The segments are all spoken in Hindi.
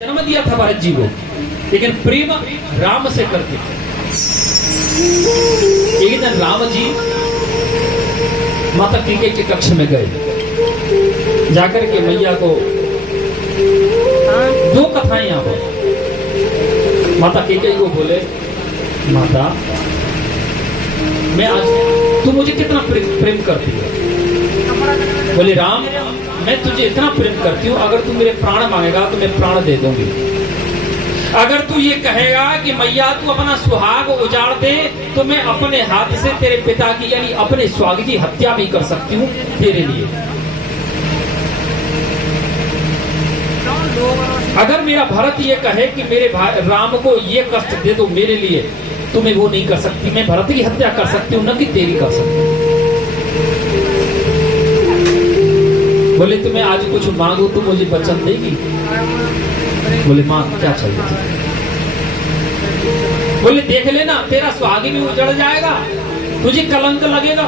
जन्म दिया था भरत जी को, लेकिन प्रेम राम से करते थे। एक दिन राम जी माता कैकेयी के कक्ष में गए, जाकर के मैया को दो कथाएं यहाँ पर माता कैकेयी को बोले, माता मैं आज तू मुझे कितना प्रेम करती है। बोले राम मैं तुझे इतना प्रेम करती हूँ, अगर तू मेरे प्राण मांगेगा तो मैं प्राण दे दूंगी। अगर तू ये कहेगा कि मैया तू अपना सुहाग उजाड़ दे तो मैं अपने हाथ से तेरे पिता की यानी अपने स्वाग की हत्या भी कर सकती हूँ तेरे लिए। अगर मेरा भरत ये कहे कि मेरे राम को ये कष्ट दे दो मेरे लिए, तो मैं वो नहीं कर सकती। मैं भरत की हत्या कर सकती हूँ, न कि तेरी कर सकती हूँ। बोले तुम्हें आज कुछ मांगो तो मुझे वचन देगी। बोले मां क्या चाहिए? बोले देख लेना तेरा सुहागी भी उजड़ जाएगा, तुझे कलंक लगेगा।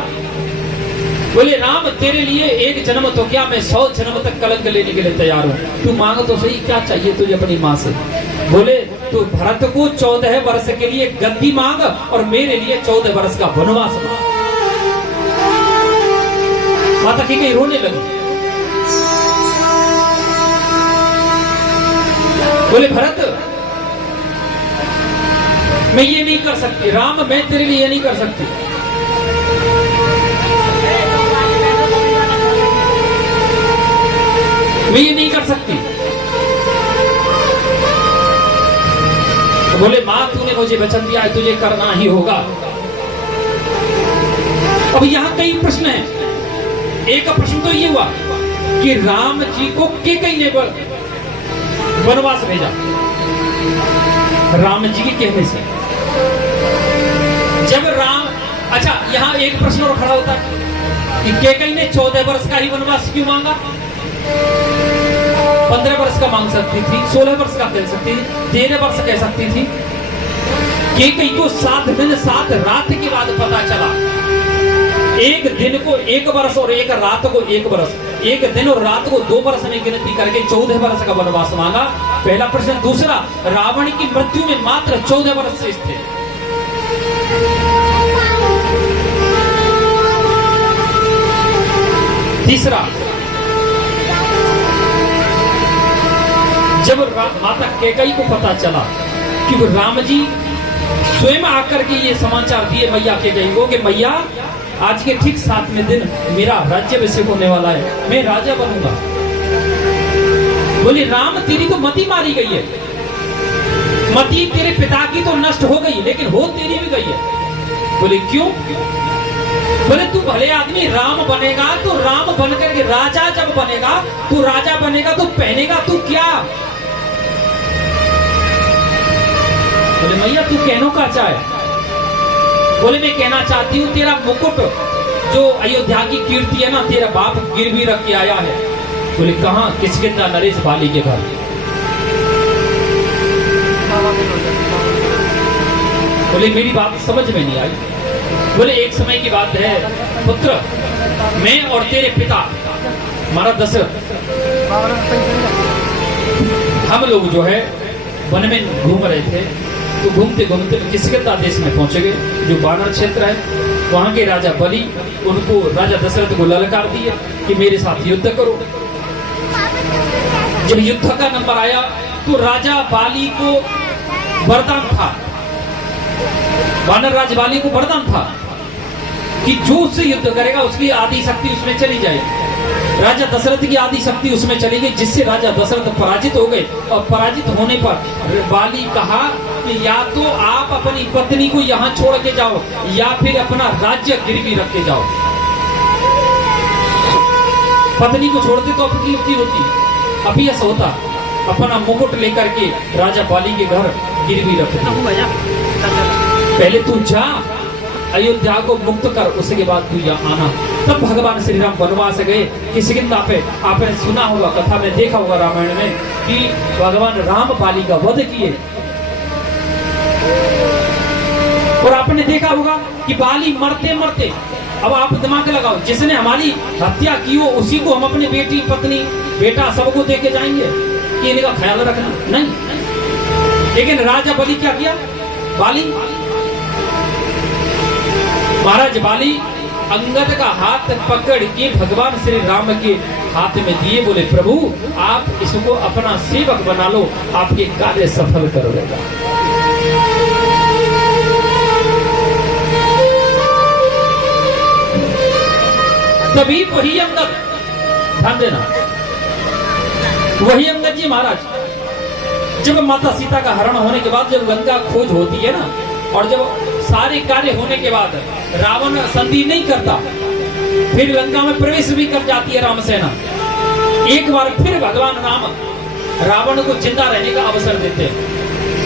बोले राम तेरे लिए एक जन्म तो क्या, मैं 100 जन्म तक कलंक लेने के लिए तैयार हूँ। तू मांग तो सही, क्या चाहिए तुझे अपनी माँ से? बोले तू भरत को 14 वर्ष के लिए गद्दी मांग और मेरे लिए 14 वर्ष का वनवास मांग। माता कैकेयी रोने लगी। बोले भरत मैं ये नहीं कर सकती, राम मैं तेरे लिए ये नहीं कर सकती। मैं ये नहीं कर सकती। तो बोले मां तूने मुझे वचन दिया है, तुझे करना ही होगा। अब यहां कई प्रश्न हैं। एक प्रश्न तो ये हुआ कि राम जी को कैकेयी ने वनवास भेजा राम जी के कहने से। जब राम, अच्छा यहां एक प्रश्न और खड़ा होता है कि कैकेयी ने 14 वर्ष का ही वनवास क्यों मांगा? 15 वर्ष का मांग सकती थी, 16 वर्ष का कह सकती थी, 13 वर्ष कह सकती थी। कैकेयी को 7 दिन 7 रात के बाद पता चला, एक दिन को 1 वर्ष और एक रात को 1 वर्ष, एक दिन और रात को 2 वर्ष में गिनती करके 14 वर्ष का वनवास मांगा। पहला प्रश्न। दूसरा, रावण की मृत्यु में मात्र 14 वर्ष शेष थे। तीसरा, जब माता कैकेयी को पता चला कि वो राम जी स्वयं आकर के ये समाचार दिए मैया कैकेयी को कि मैया आज के ठीक 7वें दिन मेरा राज्याभिषेक होने वाला है, मैं राजा बनूंगा। बोले राम तेरी तो मति मारी गई है, मति तेरे पिता की तो नष्ट हो गई, लेकिन हो तेरी भी गई है। बोले क्यों? बोले तू भले आदमी राम बनेगा तो राम बनकर के राजा जब बनेगा, तू राजा बनेगा तो पहनेगा तू क्या? बोले मैया तू कहनो का चाहे? बोले मैं कहना चाहती हूँ तेरा मुकुट जो अयोध्या की कीर्ति है ना, तेरा बाप गिरवी रख के आया है। बोले कहाँ? किसके? नरेश बाली के घर। बोले मेरी बात समझ में नहीं आई। बोले एक समय की बात है पुत्र, मैं और तेरे पिता हमारा दशरथ, हम लोग जो है वन में घूम रहे थे, तो घूमते घूमते किसकिंधा देश में पहुंचे गए, जो वानर क्षेत्र है। वहां के राजा बलि उनको राजा दशरथ को ललकार दिए कि मेरे साथ युद्ध करो। जब युद्ध का नंबर आया तो राजा बाली को वरदान था, वानर राज बाली को वरदान था कि जो उससे युद्ध करेगा उसकी आदि शक्ति उसमें चली जाएगी। राजा दशरथ की आदि शक्ति उसमें चली गई, जिससे राजा दशरथ पराजित हो गए। और पराजित होने पर बाली कहा कि या तो आप अपनी पत्नी को यहाँ छोड़ के जाओ या फिर अपना राज्य गिरवी रख के जाओ। पत्नी को छोड़ते तो अपकीर्ति होती, अपयश होता। अपना मुकुट लेकर के राजा बाली के घर गिरवी रख दिया। पहले तू जा अयोध्या को मुक्त कर, उसके बाद तू यहाँ आना। तब भगवान श्री राम वनवास गए। किसकिंधा पे आपने सुना होगा, कथा में देखा होगा रामायण में कि भगवान राम बाली का वध किए। और आपने देखा होगा कि बाली मरते मरते, अब आप दिमाग लगाओ, जिसने हमारी हत्या की हो उसी को हम अपने बेटी पत्नी बेटा सबको दे के जाएंगे। कि इनका ख्याल रखना, नहीं। लेकिन राजा बलि क्या किया? बाली, महाराज बाली अंगद का हाथ पकड़ के भगवान श्री राम के हाथ में दिए, बोले प्रभु आप इसको अपना सेवक बना लो, आपके कार्य सफल कर देगा। तभी वही अंगद, ध्यान देना, वही अंगद जी महाराज जब माता सीता का हरण होने के बाद जब लंका खोज होती है ना, और जब सारे कार्य होने के बाद रावण संधि नहीं करता, फिर लंका में प्रवेश भी कर जाती है राम सेना, एक बार फिर भगवान राम रावण को जिंदा रहने का अवसर देते हैं।